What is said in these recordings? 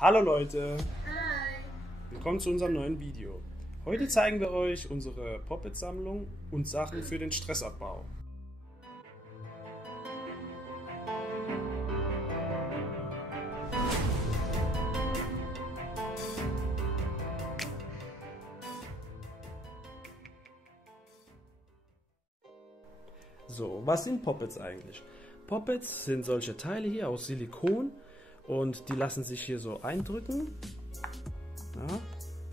Hallo Leute, Hi. willkommen zu unserem neuen Video. Heute zeigen wir euch unsere Poppet-Sammlung und Sachen für den Stressabbau. So, was sind Poppets eigentlich? Poppets sind solche Teile hier aus Silikon und die lassen sich hier so eindrücken. Ja,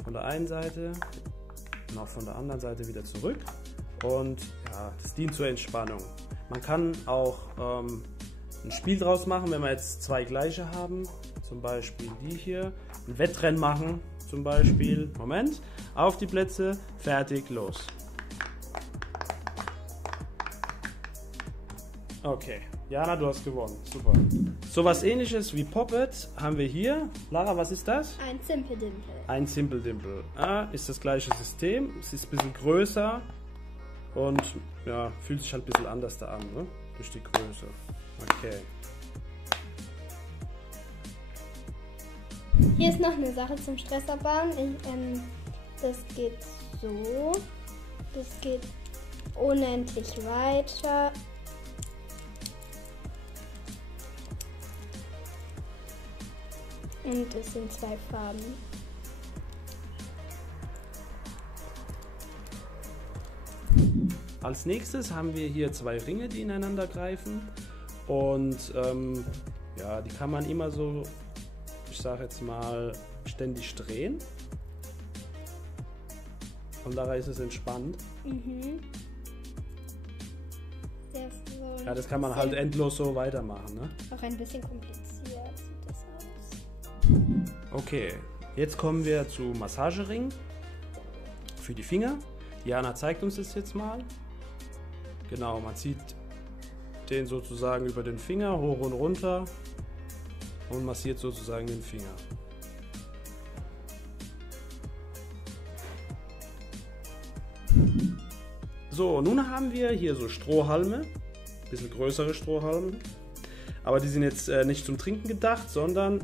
von der einen Seite und auch von der anderen Seite wieder zurück. Und ja, das dient zur Entspannung. Man kann auch ein Spiel draus machen, wenn wir jetzt zwei gleiche haben. Zum Beispiel die hier. Ein Wettrennen machen zum Beispiel. Moment. Auf die Plätze. Fertig. Los. Okay, Jana, du hast gewonnen. Super. So was ähnliches wie Poppet haben wir hier. Lara, was ist das? Ein Simple Dimple. Ein Simple Dimple. Ist das gleiche System. Es ist ein bisschen größer und ja, fühlt sich halt ein bisschen anders da an, ne? Durch die Größe. Okay. Hier ist noch eine Sache zum Stressabbauen. Das geht so. Das geht unendlich weiter. Und es sind zwei Farben. Als nächstes haben wir hier zwei Ringe, die ineinander greifen. Und ja, die kann man immer so, ich sage jetzt mal, ständig drehen. Von daher ist es entspannt. Mhm. Ja, das kann man halt endlos so weitermachen, ne? Auch ein bisschen kompliziert sieht das aus. Okay, jetzt kommen wir zu Massagering für die Finger. Diana zeigt uns das jetzt mal. Genau, man zieht den sozusagen über den Finger hoch und runter und massiert sozusagen den Finger. So, nun haben wir hier so Strohhalme, ein bisschen größere Strohhalme, aber die sind jetzt nicht zum Trinken gedacht, sondern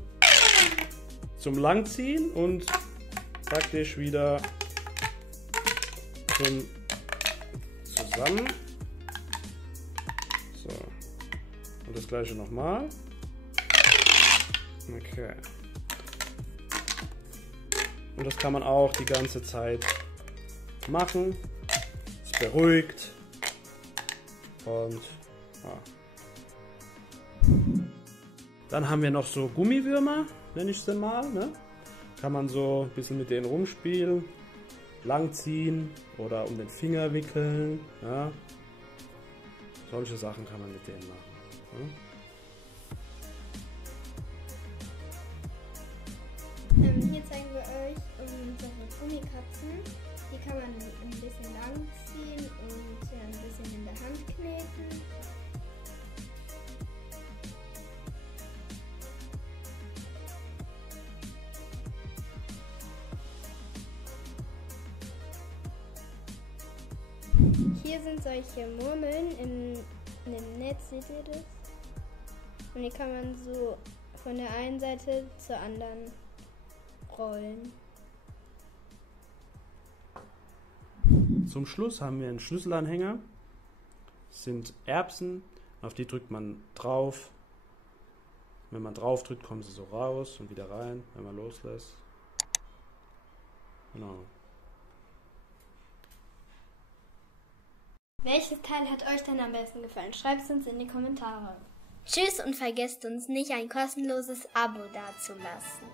zum Langziehen und praktisch wieder zum Zusammen. So. Und das gleiche nochmal. Okay. Und das kann man auch die ganze Zeit machen. Es beruhigt. Und ja. Dann haben wir noch so Gummiwürmer, nenne ich sie mal. Ne? Kann man so ein bisschen mit denen rumspielen, langziehen oder um den Finger wickeln. Ja? Solche Sachen kann man mit denen machen. Ja? Hier zeigen wir euch unsere Gummikatzen. Die kann man ein bisschen lang ziehen und ein bisschen in der Hand kneten. Hier sind solche Murmeln in dem Netz, seht ihr das? Und die kann man so von der einen Seite zur anderen rollen. Zum Schluss haben wir einen Schlüsselanhänger. Das sind Erbsen, auf die drückt man drauf. Wenn man drauf drückt, kommen sie so raus und wieder rein, wenn man loslässt. Genau. Welches Teil hat euch denn am besten gefallen? Schreibt es uns in die Kommentare. Tschüss und vergesst uns nicht, ein kostenloses Abo dazulassen.